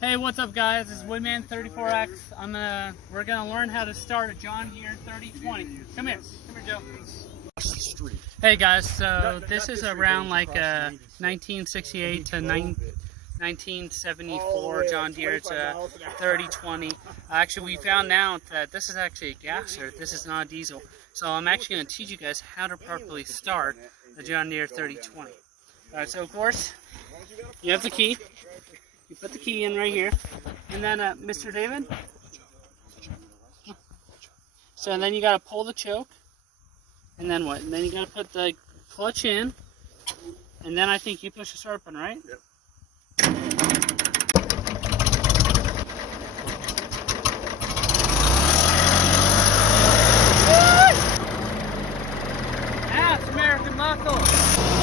Hey, what's up, guys? This is Woodman34X. We're gonna learn how to start a John Deere 3020. Come here, Joe. Hey guys, so this is around like 1968 to 1974 John Deere. It's a 3020. Actually, we found out that this is actually a gasser. This is not a diesel. So I'm actually gonna teach you guys how to properly start a John Deere 3020. Alright, so of course, you have the key. You put the key in right here, and then Mr. David. So then you gotta pull the choke, and then what? And then you gotta put the clutch in, and then I think you push the start button, right? Yep. That's American Muscle.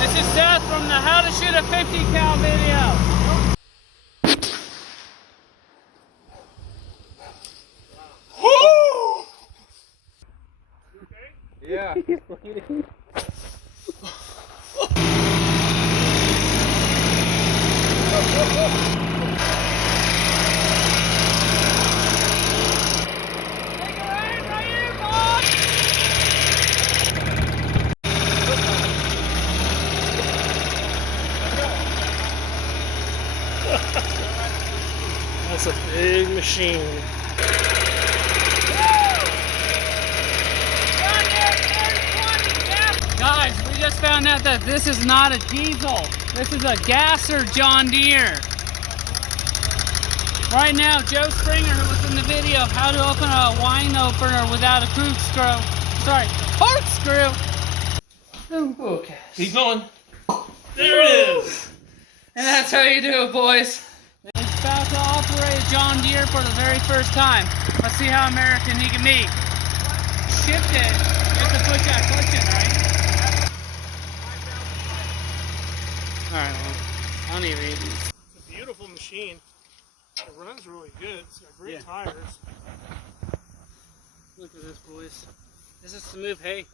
This is Seth from the How to Shoot a 50 Cal video. Yeah. That's a big machine. Guys, we just found out that this is not a diesel. This is a gasser John Deere. Right now, Joe Springer, who was in the video of how to open a wine opener without a corkscrew. Sorry, corkscrew. Okay. Keep going. There it is. And that's how you do it, boys. It's about to operate a John Deere for the very first time. Let's see how American he can be. Shift it. You have to push that clutch in, right? Alright, well, I don't even read these. It's a beautiful machine. It runs really good. It's got great tires. Look at this, boys. This is smooth hay.